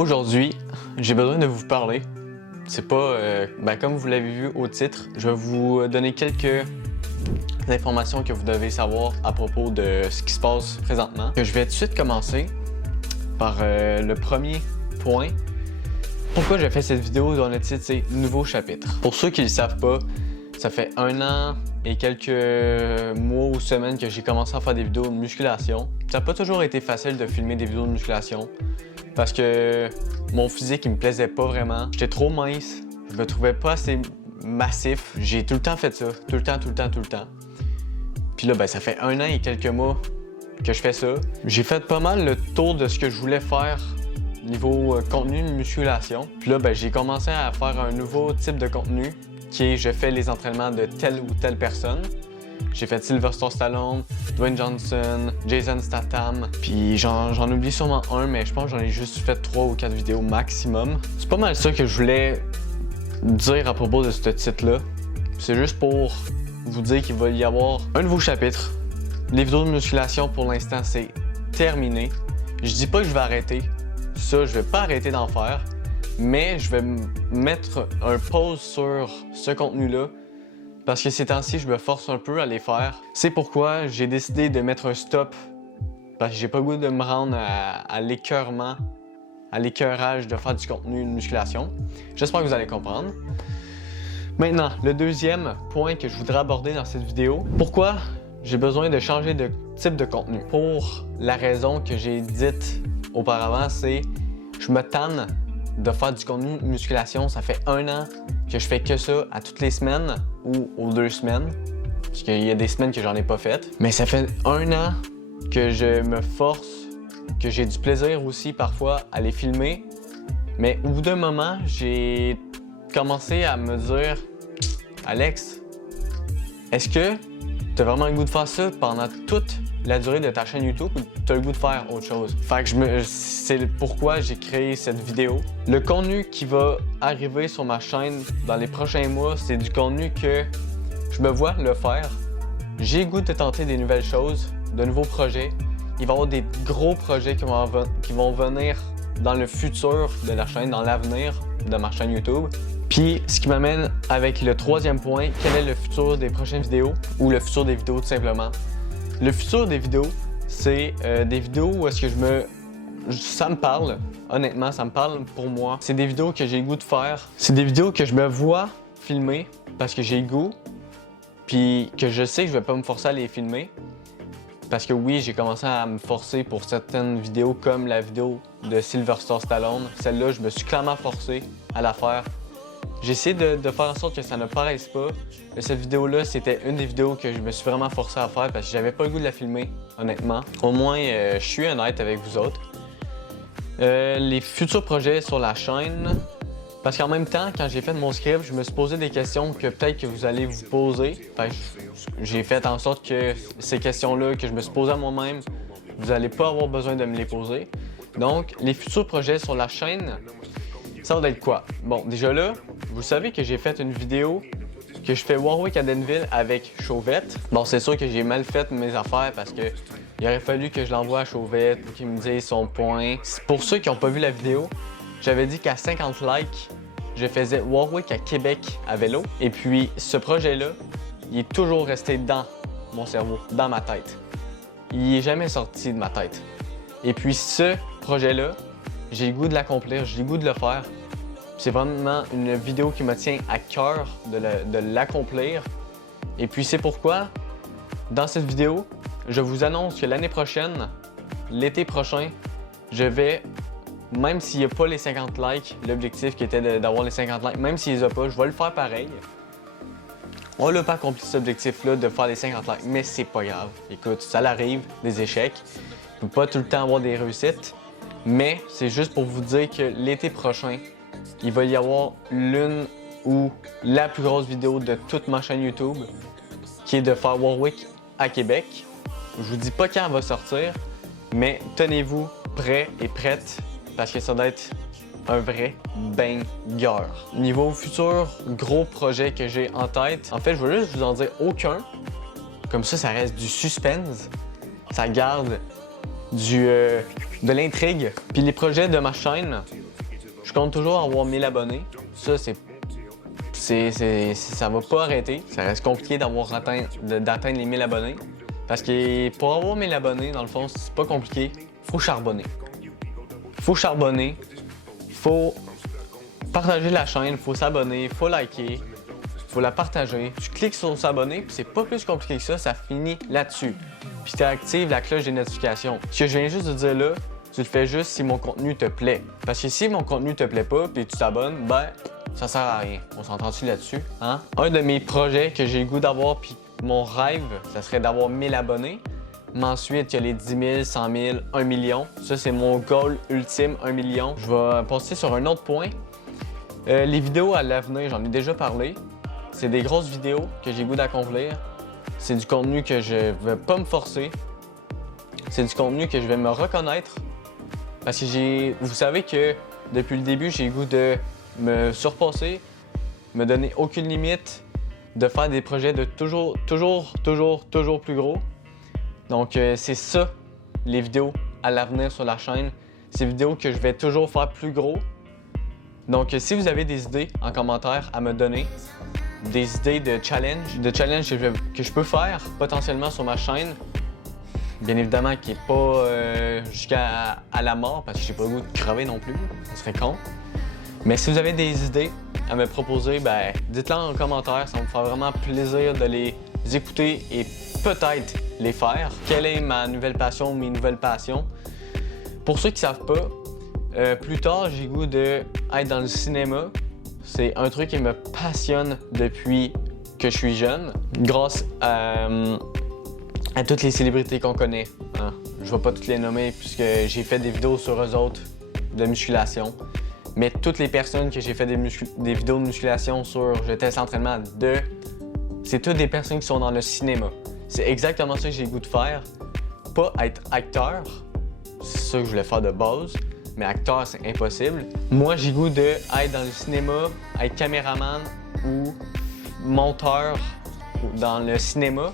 Aujourd'hui, j'ai besoin de vous parler. C'est pas, comme vous l'avez vu au titre, je vais vous donner quelques informations que vous devez savoir à propos de ce qui se passe présentement. Je vais tout de suite commencer par le premier point. Pourquoi j'ai fait cette vidéo dont le titre c'est « Nouveau chapitre ». Pour ceux qui ne le savent pas, ça fait 1 an et quelques mois ou semaines que j'ai commencé à faire des vidéos de musculation. Ça n'a pas toujours été facile de filmer des vidéos de musculation parce que mon physique il me plaisait pas vraiment. J'étais trop mince, je me trouvais pas assez massif. J'ai tout le temps fait ça, tout le temps. Puis là, ça fait 1 an et quelques mois que je fais ça. J'ai fait pas mal le tour de ce que je voulais faire niveau contenu de musculation. Puis là, j'ai commencé à faire un nouveau type de contenu qui est je fais les entraînements de telle ou telle personne. J'ai fait Sylvester Stallone, Dwayne Johnson, Jason Statham, puis j'en oublie sûrement un, mais je pense que j'en ai juste fait 3 ou 4 vidéos maximum. C'est pas mal ça que je voulais dire à propos de ce titre-là. C'est juste pour vous dire qu'il va y avoir un nouveau chapitre. Les vidéos de musculation, pour l'instant, c'est terminé. Je dis pas que je vais arrêter. Ça, je vais pas arrêter d'en faire, mais je vais mettre un pause sur ce contenu-là parce que ces temps-ci, je me force un peu à les faire. C'est pourquoi j'ai décidé de mettre un stop parce que j'ai pas le goût de me rendre à l'écœurement, à l'écœurage de faire du contenu de musculation. J'espère que vous allez comprendre. Maintenant, le deuxième point que je voudrais aborder dans cette vidéo, pourquoi j'ai besoin de changer de type de contenu? Pour la raison que j'ai dite auparavant, c'est je me tanne de faire du contenu de musculation. Ça fait 1 an que je fais que ça à toutes les semaines ou aux 2 semaines, parce qu'il y a des semaines que j'en ai pas faites. Mais ça fait 1 an que je me force, que j'ai du plaisir aussi parfois à les filmer. Mais au bout d'un moment, j'ai commencé à me dire « Alex, est-ce que tu as vraiment le goût de faire ça pendant toute la durée de ta chaîne YouTube ou tu as le goût de faire autre chose? » Fait que c'est pourquoi j'ai créé cette vidéo. Le contenu qui va arriver sur ma chaîne dans les prochains mois, c'est du contenu que je me vois le faire. J'ai le goût de tenter des nouvelles choses, de nouveaux projets. Il va y avoir des gros projets qui vont venir dans le futur de la chaîne, dans l'avenir de ma chaîne YouTube. Puis, ce qui m'amène avec le troisième point, quel est le futur des prochaines vidéos ou le futur des vidéos tout simplement. Le futur des vidéos, c'est des vidéos où est-ce que ça me parle, honnêtement, ça me parle pour moi. C'est des vidéos que j'ai le goût de faire. C'est des vidéos que je me vois filmer parce que j'ai le goût, puis que je sais que je vais pas me forcer à les filmer. Parce que oui, j'ai commencé à me forcer pour certaines vidéos comme la vidéo de Sylvester Stallone. Celle-là, je me suis clairement forcé à la faire. J'ai essayé de faire en sorte que ça ne paraisse pas. Mais cette vidéo-là, c'était une des vidéos que je me suis vraiment forcé à faire parce que j'avais pas le goût de la filmer, honnêtement. Au moins, je suis honnête avec vous autres. Les futurs projets sur la chaîne, parce qu'en même temps, quand j'ai fait mon script, je me suis posé des questions que peut-être que vous allez vous poser. J'ai fait en sorte que ces questions-là que je me suis posées à moi-même, vous n'allez pas avoir besoin de me les poser. Donc, les futurs projets sur la chaîne, ça va être quoi? Bon, déjà là, vous savez que j'ai fait une vidéo que je fais Warwick à Denville avec Chauvette. Bon, c'est sûr que j'ai mal fait mes affaires parce que il aurait fallu que je l'envoie à Chauvette pour qu'il me dise son point. Pour ceux qui n'ont pas vu la vidéo, j'avais dit qu'à 50 likes, je faisais Warwick à Québec à vélo. Et puis, ce projet-là, il est toujours resté dans mon cerveau, dans ma tête. Il n'est jamais sorti de ma tête. Et puis, ce projet-là, j'ai le goût de l'accomplir, j'ai le goût de le faire. C'est vraiment une vidéo qui me tient à cœur de l'accomplir. Et puis c'est pourquoi, dans cette vidéo, je vous annonce que l'année prochaine, l'été prochain, je vais, même s'il n'y a pas les 50 likes, l'objectif qui était d'avoir les 50 likes, même s'il les a pas, je vais le faire pareil. On n'a pas accompli cet objectif-là de faire les 50 likes, mais c'est pas grave. Écoute, ça l'arrive, des échecs. On ne peut pas tout le temps avoir des réussites. Mais c'est juste pour vous dire que l'été prochain, il va y avoir l'une ou la plus grosse vidéo de toute ma chaîne YouTube qui est de faire Warwick à Québec. Je vous dis pas quand elle va sortir, mais tenez-vous prêts et prêtes parce que ça doit être un vrai banger. Niveau futur gros projet que j'ai en tête, en fait, je veux juste vous en dire aucun. Comme ça reste du suspense. Ça garde de l'intrigue. Puis les projets de ma chaîne, Je compte toujours avoir 1000 abonnés. Ça, ça va pas arrêter. Ça reste compliqué d'atteindre les 1000 abonnés. Parce que pour avoir 1000 abonnés, dans le fond, c'est pas compliqué. Faut charbonner. Faut charbonner. Faut partager la chaîne. Faut s'abonner. Faut liker. Faut la partager. Tu cliques sur s'abonner, puis c'est pas plus compliqué que ça finit là-dessus. Puis tu actives la cloche des notifications. Ce que je viens juste de dire là, tu le fais juste si mon contenu te plaît. Parce que si mon contenu te plaît pas, puis tu t'abonnes, ben ça sert à rien. On s'entend-tu là-dessus? Hein? Un de mes projets que j'ai le goût d'avoir, puis mon rêve, ça serait d'avoir 1000 abonnés. Mais ensuite, il y a les 10 000, 100 000, 1 million. Ça, c'est mon goal ultime, 1 million. Je vais passer sur un autre point. Les vidéos à l'avenir, j'en ai déjà parlé. C'est des grosses vidéos que j'ai le goût d'accomplir. C'est du contenu que je vais pas me forcer. C'est du contenu que je vais me reconnaître. Parce que vous savez que depuis le début, j'ai le goût de me surpasser, me donner aucune limite, de faire des projets de toujours plus gros. Donc c'est ça, les vidéos à l'avenir sur la chaîne. Ces vidéos que je vais toujours faire plus gros. Donc si vous avez des idées en commentaire à me donner, des idées de challenge que je peux faire potentiellement sur ma chaîne, bien évidemment qui n'est pas jusqu'à la mort parce que j'ai pas le goût de crever non plus, ça serait con. Mais si vous avez des idées à me proposer, ben dites-le en commentaire, ça me fera vraiment plaisir de les écouter et peut-être les faire. Quelle est ma nouvelle passion ou mes nouvelles passions? Pour ceux qui ne savent pas, plus tard j'ai le goût d'être dans le cinéma. C'est un truc qui me passionne depuis que je suis jeune, grâce à toutes les célébrités qu'on connaît. Hein. Je ne vais pas toutes les nommer puisque j'ai fait des vidéos sur eux autres de musculation. Mais toutes les personnes que j'ai fait des vidéos de musculation sur je teste l'entraînement de, c'est toutes des personnes qui sont dans le cinéma. C'est exactement ça que j'ai le goût de faire. Pas être acteur, c'est ça que je voulais faire de base. Mais acteur, c'est impossible. Moi, j'ai le goût d'être dans le cinéma, être caméraman ou monteur dans le cinéma.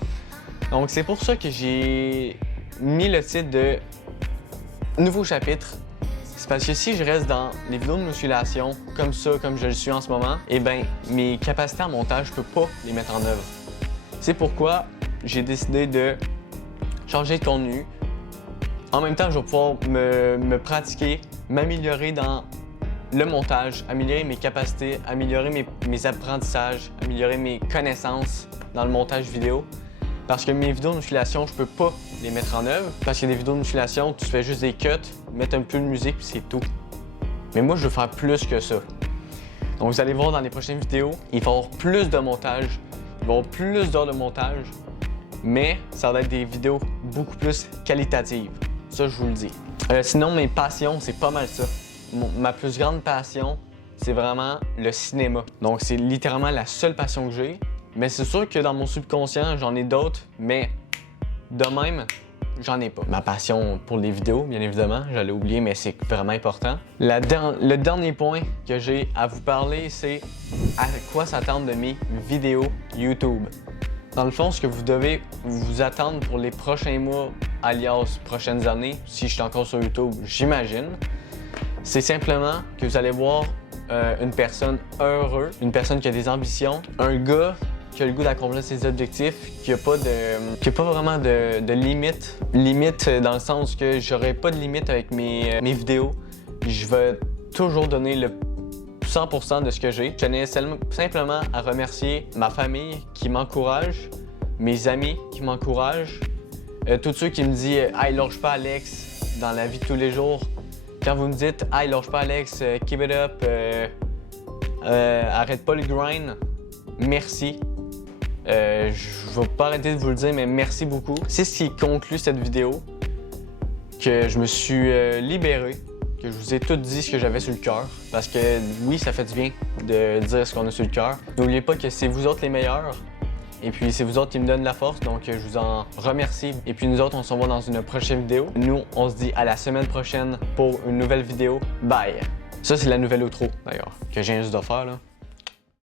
Donc, c'est pour ça que j'ai mis le titre de Nouveau chapitre. C'est parce que si je reste dans les vidéos de musculation, comme ça, comme je le suis en ce moment, eh bien, mes capacités en montage, je peux pas les mettre en œuvre. C'est pourquoi j'ai décidé de changer de contenu. En même temps, je vais pouvoir me pratiquer, m'améliorer dans le montage, améliorer mes capacités, améliorer mes apprentissages, améliorer mes connaissances dans le montage vidéo. Parce que mes vidéos de musculation, je peux pas les mettre en œuvre. Parce que des vidéos de musculation, tu fais juste des cuts, mettre un peu de musique puis c'est tout. Mais moi, je veux faire plus que ça. Donc vous allez voir dans les prochaines vidéos, il va y avoir plus de montage, il va y avoir plus d'heures de montage, mais ça va être des vidéos beaucoup plus qualitatives. Ça, je vous le dis. Sinon, mes passions, c'est pas mal ça. Ma plus grande passion, c'est vraiment le cinéma. Donc, c'est littéralement la seule passion que j'ai. Mais c'est sûr que dans mon subconscient, j'en ai d'autres, mais de même, j'en ai pas. Ma passion pour les vidéos, bien évidemment, j'allais oublier, mais c'est vraiment important. Le dernier point que j'ai à vous parler, c'est à quoi s'attendre de mes vidéos YouTube. Dans le fond, ce que vous devez vous attendre pour les prochains mois, alias prochaines années, si je suis encore sur YouTube, j'imagine, c'est simplement que vous allez voir une personne heureuse, une personne qui a des ambitions, un gars qui a le goût d'accomplir ses objectifs, qui a pas vraiment de limite. Limite dans le sens que j'aurai pas de limite avec mes vidéos. Je vais toujours donner le 100% de ce que j'ai. Je tenais simplement à remercier ma famille qui m'encourage, mes amis qui m'encouragent, tous ceux qui me disent « Hey, lâche pas Alex » dans la vie de tous les jours. Quand vous me dites « Hey, lâche pas Alex, keep it up, arrête pas le grind », merci. Je vais pas arrêter de vous le dire, mais merci beaucoup. C'est ce qui conclut cette vidéo, que je me suis libéré, que je vous ai tout dit ce que j'avais sur le cœur. Parce que oui, ça fait du bien de dire ce qu'on a sur le cœur. N'oubliez pas que c'est vous autres les meilleurs. Et puis c'est vous autres qui me donnent la force, donc je vous en remercie. Et puis nous autres, on se revoit dans une prochaine vidéo. Nous, on se dit à la semaine prochaine pour une nouvelle vidéo. Bye! Ça, c'est la nouvelle outro, d'ailleurs, que j'ai juste de faire, là.